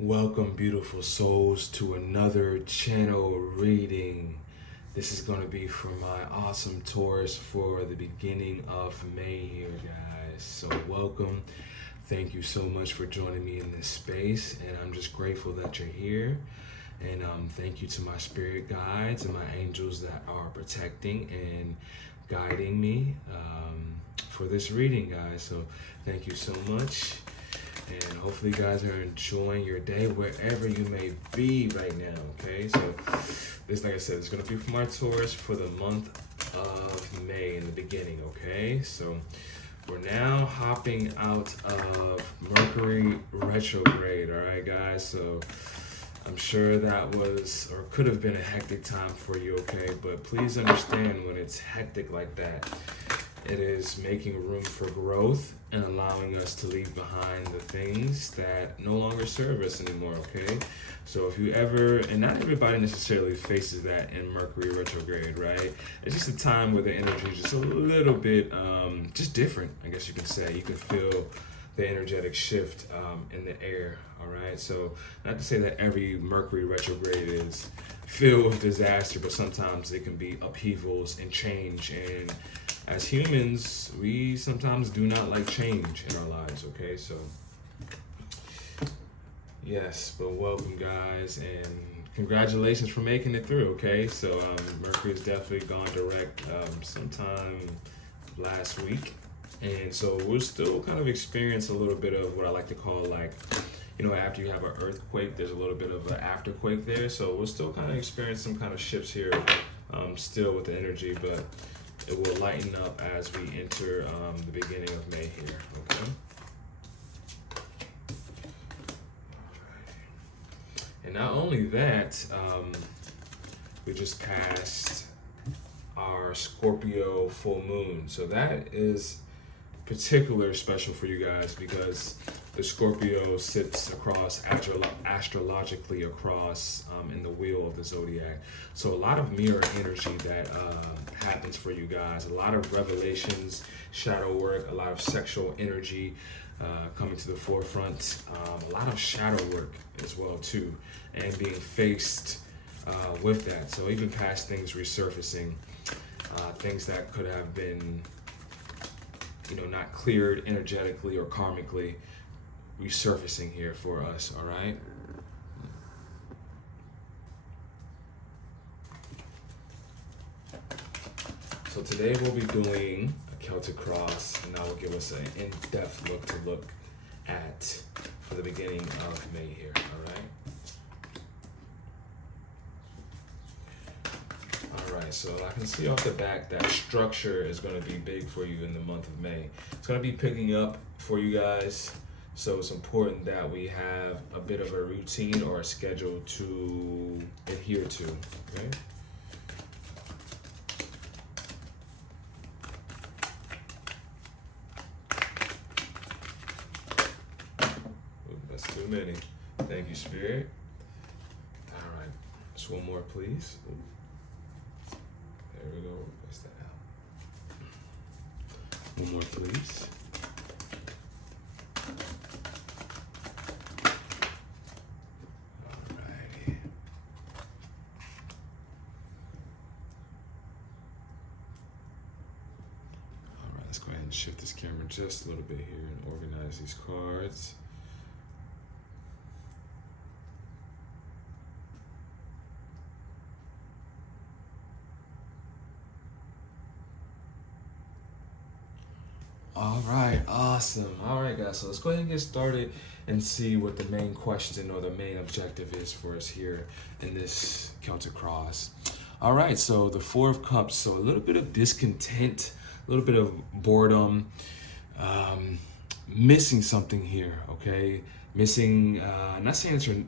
Welcome, beautiful souls, to another channel reading. This is going to be for my awesome Taurus for the beginning of May here, guys. So welcome. Thank you so much for joining me in this space, and I'm just grateful that you're here. And thank you to my spirit guides and my angels that are protecting and guiding me for this reading, guys. So thank you so much. And hopefully you guys are enjoying your day wherever you may be right now, okay? So this, like I said, it's going to be for my Taurus for the month of May in the beginning, okay? So we're now hopping out of Mercury retrograde, all right, guys? So I'm sure that was or could have been a hectic time for you, okay? But please understand, when it's hectic like that, it is making room for growth and allowing us to leave behind the things that no longer serve us anymore, okay? So if you ever, and not everybody necessarily faces that in Mercury retrograde, right? It's just a time where the energy is just a little bit just different, I guess you can say. You can feel the energetic shift in the air, all right? So not to say that every Mercury retrograde is filled with disaster, but sometimes it can be upheavals and change. And as humans, we sometimes do not like change in our lives, okay? So yes, but welcome, guys, and congratulations for making it through, okay? So Mercury has definitely gone direct sometime last week. And so we'll still kind of experience a little bit of what I like to call, like, you know, after you have an earthquake, there's a little bit of an afterquake there. So we'll still kind of experience some kind of shifts here still with the energy, but it will lighten up as we enter the beginning of May here, okay? And not only that, we just passed our Scorpio full moon. So that is particularly special for you guys because the Scorpio sits across astrologically across in the wheel of the zodiac. So a lot of mirror energy that happens for you guys. A lot of revelations, shadow work, a lot of sexual energy coming to the forefront. A lot of shadow work as well too, and being faced with that. So even past things resurfacing, things that could have been, you know, not cleared energetically or karmically, resurfacing here for us, all right? So today we'll be doing a Celtic cross, and that will give us an in-depth look to look at for the beginning of May here, all right? All right, so I can see off the back that structure is going to be big for you in the month of May. It's going to be picking up for you guys. So it's important that we have a bit of a routine or a schedule to adhere to, okay? Ooh, that's too many. Thank you, Spirit. All right, just one more, please. Ooh. There we go, bust that out. One more, please. Let's go ahead and shift this camera just a little bit here and organize these cards. All right, awesome. All right, guys, so let's go ahead and get started and see what the main question or the main objective is for us here in this Celtic cross. All right, so the Four of Cups, so a little bit of discontent, a little bit of boredom, missing something here, okay? Missing, not saying that you're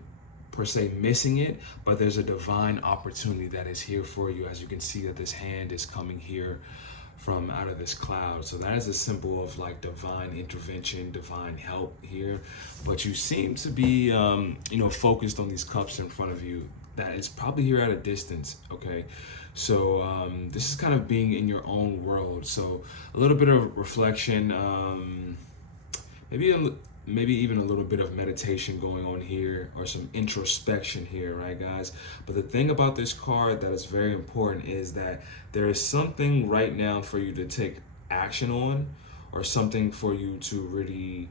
per se missing it, but there's a divine opportunity that is here for you. As you can see that this hand is coming here from out of this cloud. So that is a symbol of like divine intervention, divine help here. But you seem to be, you know, focused on these cups in front of you. That is probably here at a distance, okay? So this is kind of being in your own world. So a little bit of reflection, maybe maybe even a little bit of meditation going on here, or some introspection here, right, guys? But the thing about this card that is very important is that there is something right now for you to take action on, or something for you to really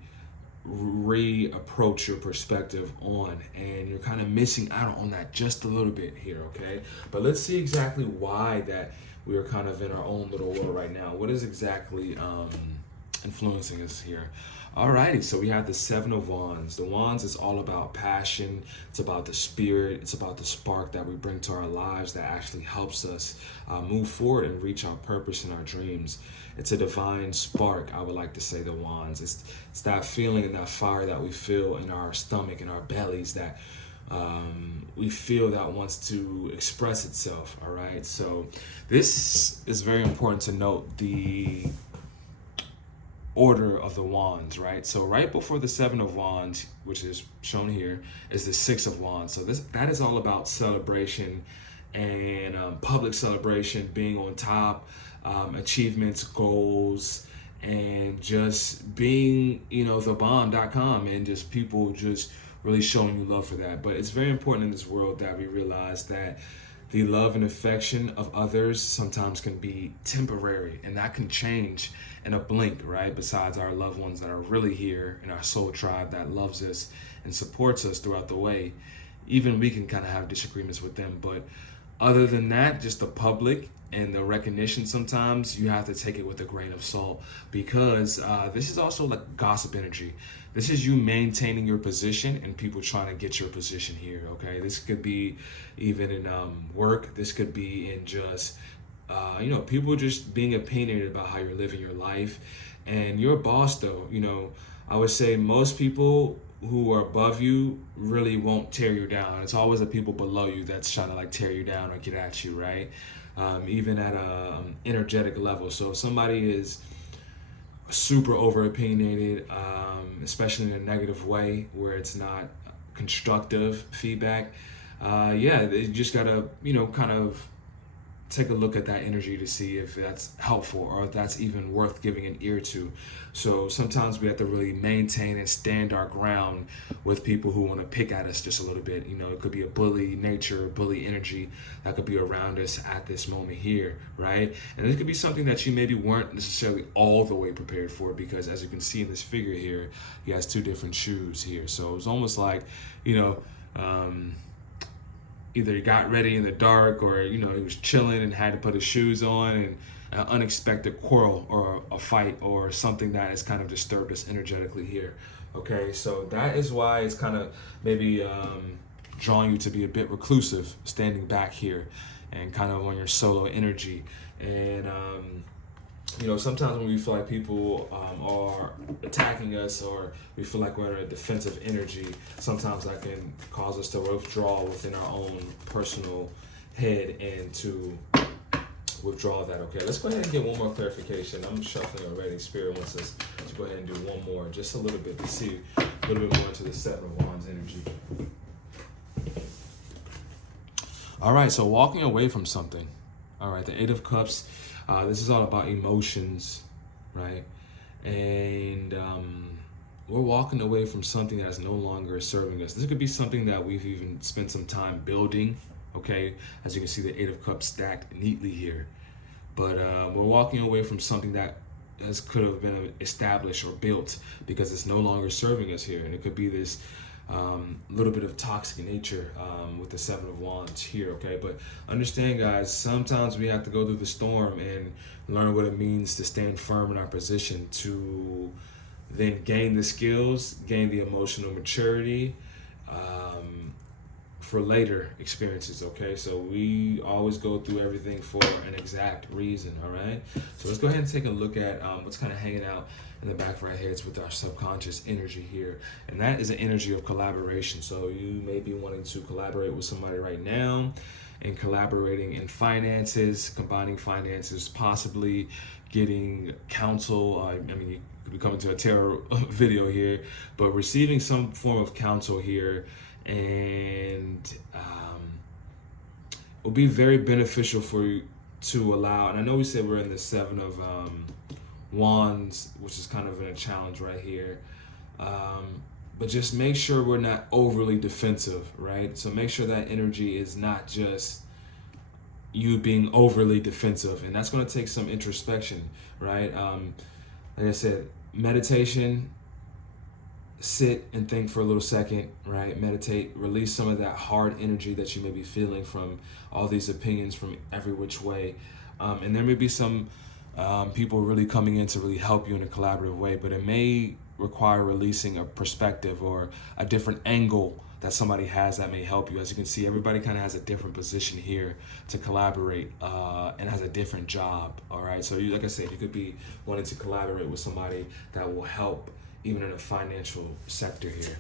reapproach your perspective on, and you're kind of missing out on that just a little bit here, okay? But let's see exactly why that we are kind of in our own little world right now. What is exactly influencing us here? Alrighty, so we have the Seven of Wands. The Wands is all about passion. It's about the spirit. It's about the spark that we bring to our lives that actually helps us move forward and reach our purpose and our dreams. It's a divine spark, I would like to say, the Wands. It's that feeling and that fire that we feel in our stomach and our bellies that we feel that wants to express itself, all right? So this is very important to note, the order of the wands, right? So right before the Seven of Wands, which is shown here, is the Six of Wands. So that is all about celebration and public celebration, being on top, achievements, goals, and just being, the bomb.com, and just people just really showing you love for that. But it's very important in this world that we realize that the love and affection of others sometimes can be temporary, and that can change in a blink, right? Besides our loved ones that are really here in our soul tribe that loves us and supports us throughout the way, even we can kind of have disagreements with them. But other than that, just the public and the recognition, sometimes you have to take it with a grain of salt, because this is also like gossip energy. This is you maintaining your position and people trying to get your position here, okay? This could be even in work. This could be in just, people just being opinionated about how you're living your life. And you're a boss, though. I would say most people who are above you really won't tear you down. It's always the people below you that's trying to like tear you down or get at you, right? Even at a energetic level. So if somebody is super over opinionated, especially in a negative way where it's not constructive feedback, you just gotta kind of take a look at that energy to see if that's helpful or if that's even worth giving an ear to. So sometimes we have to really maintain and stand our ground with people who want to pick at us just a little bit. It could be a bully nature, bully energy that could be around us at this moment here, right? And it could be something that you maybe weren't necessarily all the way prepared for, because as you can see in this figure here, he has two different shoes here. So it's almost like, either he got ready in the dark, or he was chilling and had to put his shoes on, and an unexpected quarrel or a fight or something that has kind of disturbed us energetically here. Okay, so that is why it's kind of maybe drawing you to be a bit reclusive, standing back here and kind of on your solo energy. And sometimes when we feel like people are attacking us, or we feel like we're in a defensive energy, sometimes that can cause us to withdraw within our own personal head and to withdraw that. Okay, let's go ahead and get one more clarification. I'm shuffling already. Spirit wants us to go ahead and do one more, just a little bit, to see a little bit more into the Seven of Wands energy. All right, so walking away from something. All right, the Eight of Cups. This is all about emotions, right? And we're walking away from something that is no longer serving us. This could be something that we've even spent some time building, okay? As you can see, the Eight of Cups stacked neatly here. But we're walking away from something that could have been established or built, because it's no longer serving us here. And it could be this little bit of toxic nature with the Seven of Wands here, okay? But understand, guys, sometimes we have to go through the storm and learn what it means to stand firm in our position, to then gain the skills, gain the emotional maturity for later experiences, okay? So we always go through everything for an exact reason, all right? So let's go ahead and take a look at what's kind of hanging out in the back of our heads with our subconscious energy here. And that is an energy of collaboration. So you may be wanting to collaborate with somebody right now, and collaborating in finances, combining finances, possibly getting counsel. You could be coming to a tarot video here, but receiving some form of counsel here, and it will be very beneficial for you to allow. And I know we said we're in the Seven of Wands, which is kind of in a challenge right here. But just make sure we're not overly defensive, right? So make sure that energy is not just you being overly defensive, and that's going to take some introspection, right? Like I said, meditation, sit and think for a little second, right? Meditate, release some of that hard energy that you may be feeling from all these opinions from every which way. And there may be some people really coming in to really help you in a collaborative way, but it may require releasing a perspective or a different angle that somebody has that may help you. As you can see, everybody kind of has a different position here to collaborate and has a different job, all right? So you, like I said, you could be wanting to collaborate with somebody that will help even in a financial sector here.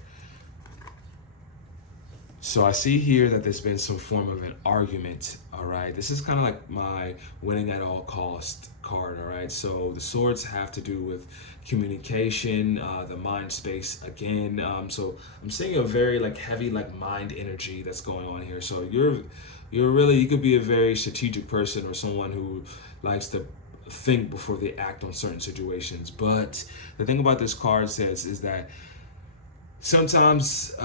So I see here that there's been some form of an argument, all right? This is kind of like my winning at all cost card, all right? So the swords have to do with communication, the mind space again. So I'm seeing a very like heavy like mind energy that's going on here. So you're really, you could be a very strategic person or someone who likes to think before they act on certain situations. But the thing about this card says is that sometimes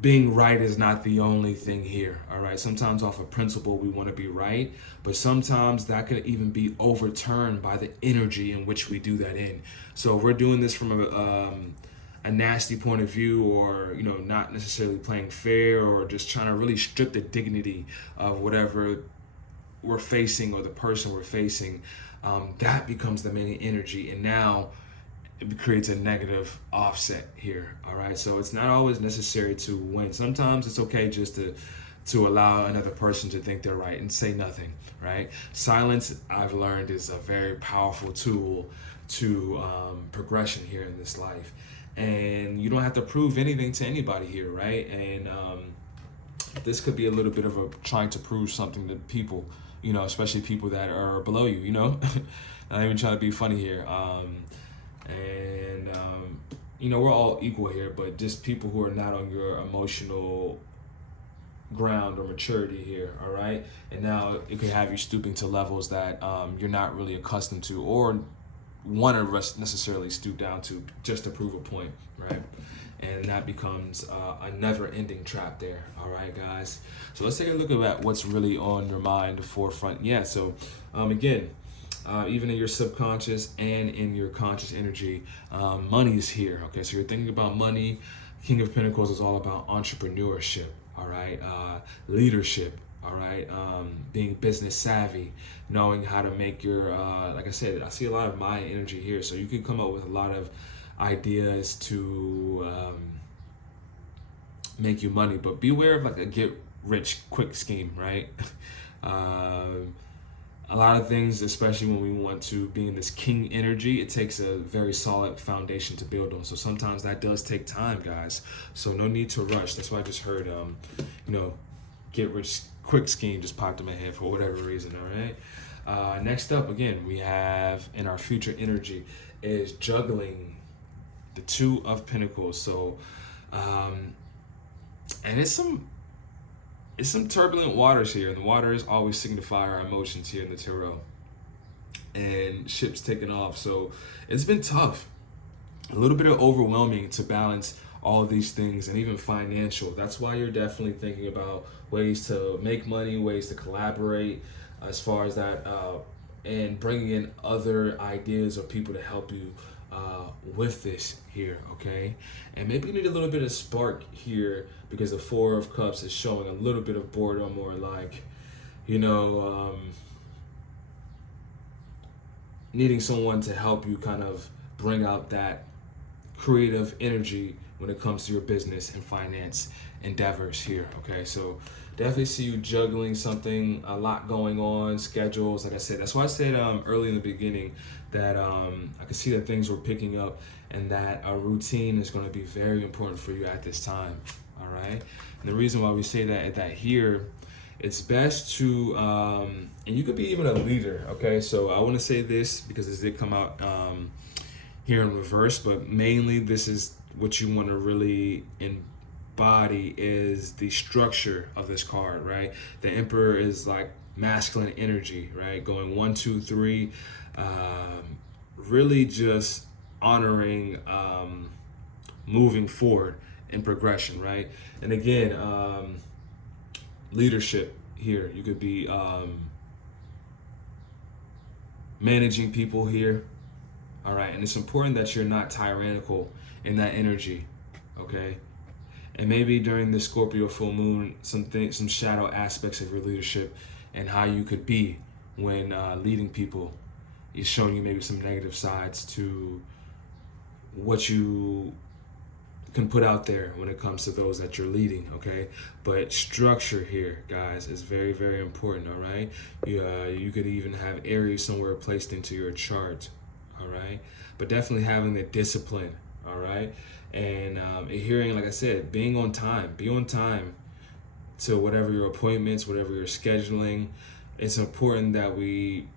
being right is not the only thing here, all right? Sometimes off of principle we want to be right, but sometimes that could even be overturned by the energy in which we do that in. So if we're doing this from a nasty point of view, or you know, not necessarily playing fair, or just trying to really strip the dignity of whatever we're facing or the person we're facing, that becomes the main energy, and now it creates a negative offset here, all right? So it's not always necessary to win. Sometimes it's okay just to allow another person to think they're right and say nothing, right? Silence, I've learned, is a very powerful tool to progression here in this life. And you don't have to prove anything to anybody here, right? And this could be a little bit of a trying to prove something to people, you know, especially people that are below you, you know? Not even trying to be funny here. You know, we're all equal here, but just people who are not on your emotional ground or maturity here, all right? And now it can have you stooping to levels that you're not really accustomed to or want to necessarily stoop down to just to prove a point, right? And that becomes a never-ending trap there, all right, guys? So let's take a look at what's really on your mind, the forefront. Yeah, so again, even in your subconscious and in your conscious energy, money is here, okay? So you're thinking about money. King of Pentacles is all about entrepreneurship, all right? Leadership, all right? Being business savvy, knowing how to make your, like I said, I see a lot of Maya energy here. So you can come up with a lot of ideas to make you money, but beware of like a get rich quick scheme, right? A lot of things, especially when we want to be in this king energy, it takes a very solid foundation to build on. So sometimes that does take time, guys. So no need to rush. That's why I just heard, you know, get rich quick scheme just popped in my head for whatever reason, all right? Next up, again, we have in our future energy is juggling the Two of Pentacles. So, and it's some turbulent waters here, and the waters always signify our emotions here in the tarot. And ships taking off, so it's been tough, a little bit of overwhelming to balance all these things, and even financial. That's why you're definitely thinking about ways to make money, ways to collaborate, as far as that, and bringing in other ideas or people to help you with this here, okay? And maybe you need a little bit of spark here, because the Four of Cups is showing a little bit of boredom, or like, you know, needing someone to help you kind of bring out that creative energy when it comes to your business and finance endeavors here, okay? So definitely see you juggling something, a lot going on, schedules, like I said. That's why I said early in the beginning that I could see that things were picking up, and that a routine is going to be very important for you at this time, all right? And the reason why we say that here, it's best to, and you could be even a leader, okay? So I want to say this because this did come out here in reverse, but mainly this is what you want to really embody is the structure of this card, right? The Emperor is like masculine energy, right? Going 1, 2, 3, really just honoring moving forward in progression, right? And again, leadership here. You could be managing people here, all right? And it's important that you're not tyrannical in that energy, okay? And maybe during the Scorpio full moon, some shadow aspects of your leadership and how you could be when leading people is showing you maybe some negative sides to what you can put out there when it comes to those that you're leading, okay? But structure here, guys, is very, very important, all right? You could even have Aries somewhere placed into your chart, all right? But definitely having the discipline, all right? And adhering, like I said, being on time. Be on time to whatever your appointments, whatever you're scheduling. It's important that we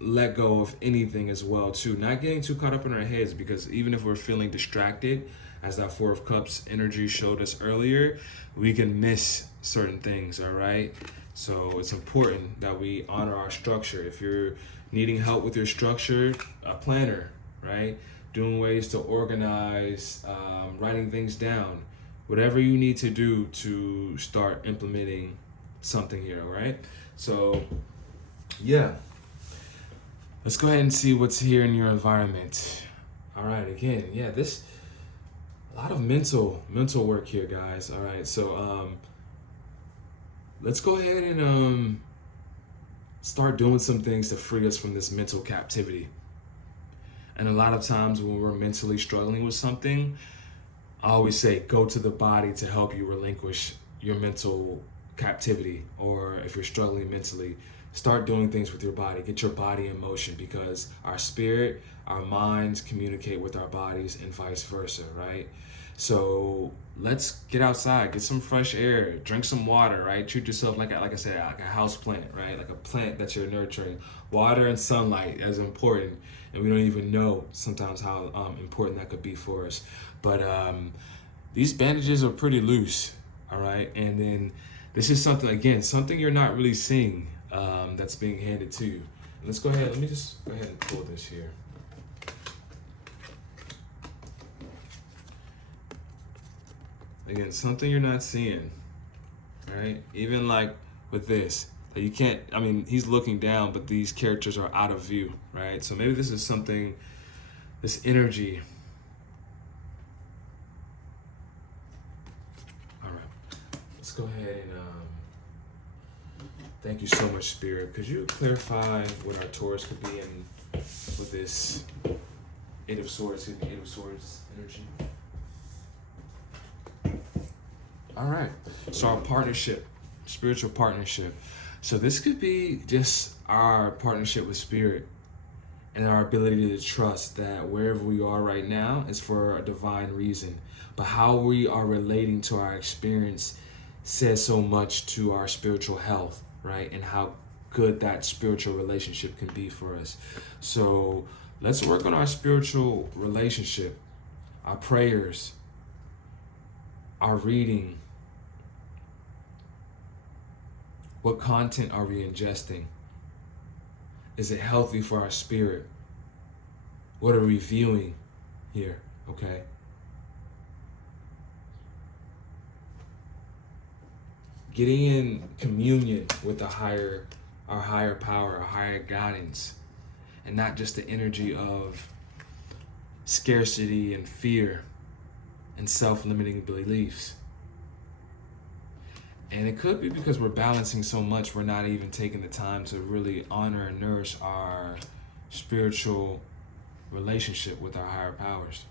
let go of anything as well, too. Not getting too caught up in our heads, because even if we're feeling distracted, as that Four of Cups energy showed us earlier, we can miss certain things, all right? So it's important that we honor our structure. If you're needing help with your structure, a planner, right? Doing ways to organize, writing things down, whatever you need to do to start implementing something here, all right? So, yeah. Let's go ahead and see what's here in your environment. All right, again, yeah, a lot of mental work here, guys. All right, so let's go ahead and start doing some things to free us from this mental captivity. And a lot of times when we're mentally struggling with something, I always say go to the body to help you relinquish your mental captivity. Or if you're struggling mentally, start doing things with your body. Get your body in motion, because our spirit, our minds communicate with our bodies and vice versa, right? So let's get outside, get some fresh air, drink some water, right? Treat yourself like I said, like a house plant, right? Like a plant that you're nurturing. Water and sunlight is important, and we don't even know sometimes how important that could be for us. But these bandages are pretty loose, all right? And then this is something you're not really seeing that's being handed to you. Let's go ahead. Let me just go ahead and pull this here. Again, something you're not seeing, right? Even like with this, you can't, I mean, he's looking down, but these characters are out of view, right? So maybe this is something, this energy. All right, let's go ahead and thank you so much, Spirit. Could you clarify what our Taurus could be in with this Eight of Swords energy? All right, so our partnership, spiritual partnership. So this could be just our partnership with Spirit and our ability to trust that wherever we are right now is for a divine reason. But how we are relating to our experience says so much to our spiritual health, right? And how good that spiritual relationship can be for us. So let's work on our spiritual relationship, our prayers, our reading. What content are we ingesting? Is it healthy for our spirit? What are we viewing here, okay? Getting in communion with our higher power, our higher guidance, and not just the energy of scarcity and fear and self-limiting beliefs. And it could be because we're balancing so much, we're not even taking the time to really honor and nourish our spiritual relationship with our higher powers.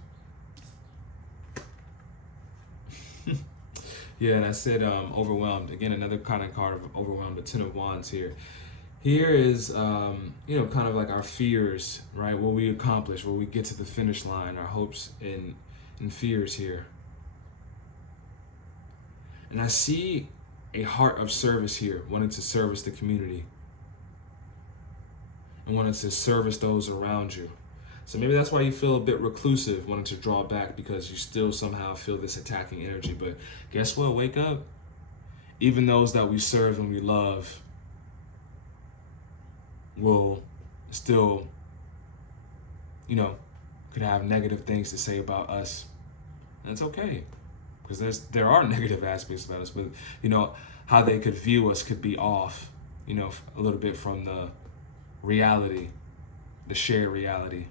Yeah, and I said overwhelmed. Again, another kind of card of overwhelmed, the Ten of Wands here. Here is, kind of like our fears, right? What we accomplish, what we get to the finish line, our hopes and fears here. And I see a heart of service here, wanting to service the community and wanting to service those around you. So maybe that's why you feel a bit reclusive, wanting to draw back, because you still somehow feel this attacking energy. But guess what? Wake up. Even those that we serve and we love will still, could have negative things to say about us. And it's okay, because there are negative aspects about us, but you know, how they could view us could be off, you know, a little bit from the reality, the shared reality,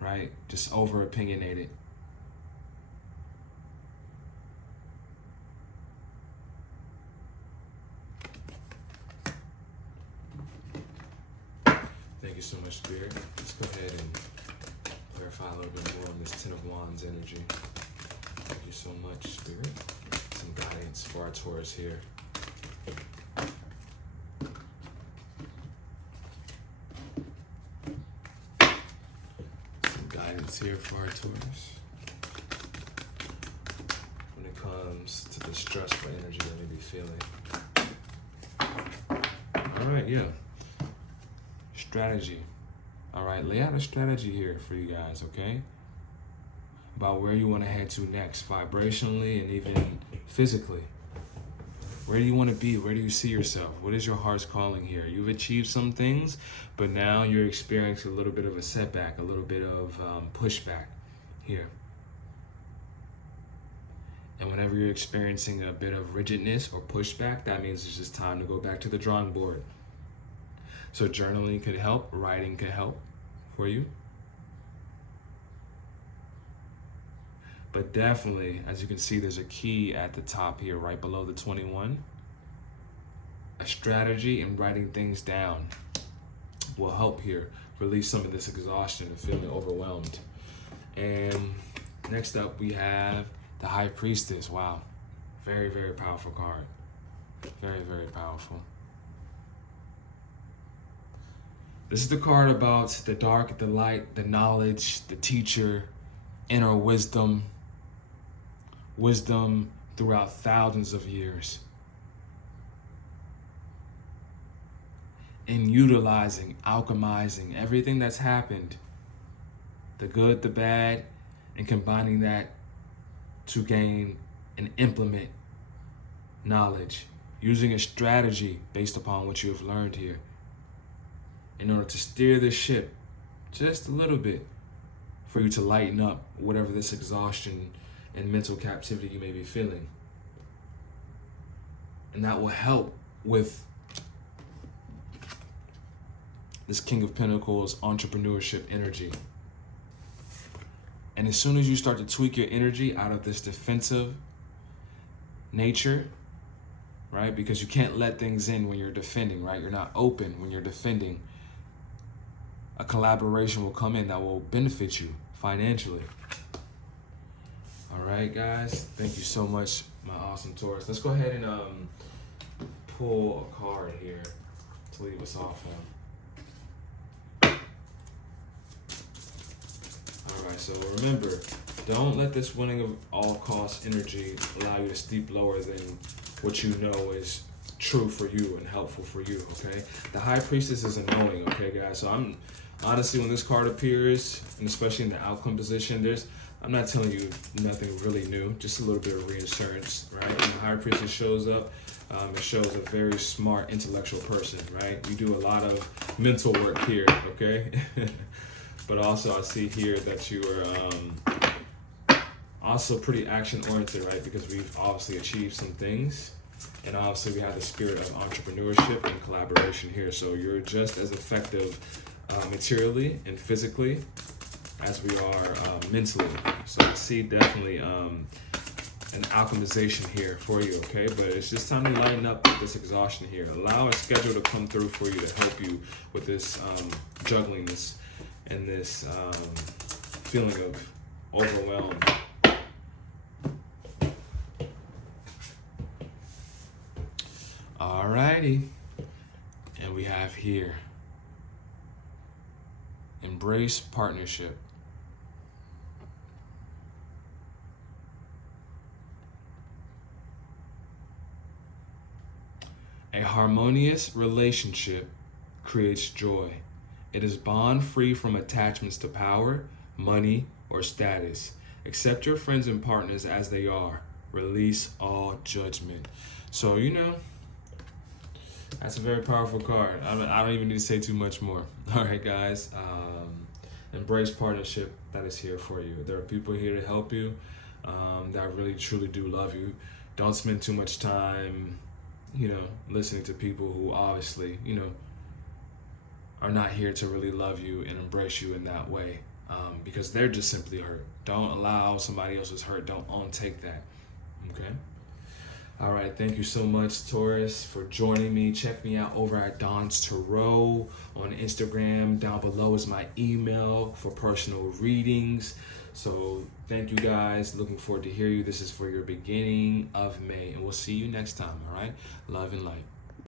right? Just over opinionated. Thank you so much, Spirit. Let's go ahead and clarify a little bit more on this Ten of Wands energy. Thank you so much, Spirit. Some guidance for our Taurus here. Some guidance here for our Taurus when it comes to the stressful energy that we be feeling. All right, yeah. Strategy. All right, lay out a strategy here for you guys, okay? About where you want to head to next, vibrationally and even physically. Where do you want to be? Where do you see yourself? What is your heart's calling here? You've achieved some things, but now you're experiencing a little bit of a setback, a little bit of pushback here. And whenever you're experiencing a bit of rigidness or pushback, that means it's just time to go back to the drawing board. So journaling could help, writing could help for you. But definitely, as you can see, there's a key at the top here, right below the 21. A strategy in writing things down will help here release some of this exhaustion and feeling overwhelmed. And next up, we have the High Priestess. Wow. Very, very powerful card. Very, very powerful. This is the card about the dark, the light, the knowledge, the teacher, inner wisdom. Wisdom throughout thousands of years. In utilizing, alchemizing everything that's happened, the good, the bad, and combining that to gain and implement knowledge, using a strategy based upon what you have learned here in order to steer the ship just a little bit for you to lighten up whatever this exhaustion and mental captivity you may be feeling. And that will help with this King of Pentacles entrepreneurship energy. And as soon as you start to tweak your energy out of this defensive nature, right? Because you can't let things in when you're defending, right? You're not open when you're defending. A collaboration will come in that will benefit you financially. All right, guys. Thank you so much, my awesome Taurus. Let's go ahead and pull a card here to leave us off on. All right, so remember, don't let this winning of all costs energy allow you to steep lower than what you know is true for you and helpful for you, okay? The High Priestess is annoying, okay, guys? So I'm honestly, when this card appears, and especially in the outcome position, I'm not telling you nothing really new, just a little bit of reassurance, right? When the High Priestess shows up, it shows a very smart, intellectual person, right? You do a lot of mental work here, okay? But also I see here that you are also pretty action-oriented, right? Because we've obviously achieved some things. And obviously we have the spirit of entrepreneurship and collaboration here. So you're just as effective materially and physically as we are mentally. So I see definitely an alchemization here for you, okay? But it's just time to lighten up this exhaustion here. Allow a schedule to come through for you to help you with this juggling this and this feeling of overwhelm. Alrighty, and we have here, embrace partnership. A harmonious relationship creates joy. It is bond free from attachments to power, money, or status. Accept your friends and partners as they are. Release all judgment. So, you know, That's a very powerful card. I don't even need to say too much more. All right, guys. Embrace partnership that is here for you. There are people here to help you that really, truly do love you. Don't spend too much time, listening to people who obviously, are not here to really love you and embrace you in that way, because they're just simply hurt. Don't allow somebody else's hurt. Don't take that. Okay? All right, thank you so much, Taurus, for joining me. Check me out over at Donstarot on Instagram. Down below is my email for personal readings. So thank you, guys. Looking forward to hear you. This is for your beginning of May, and we'll see you next time, all right? Love and light.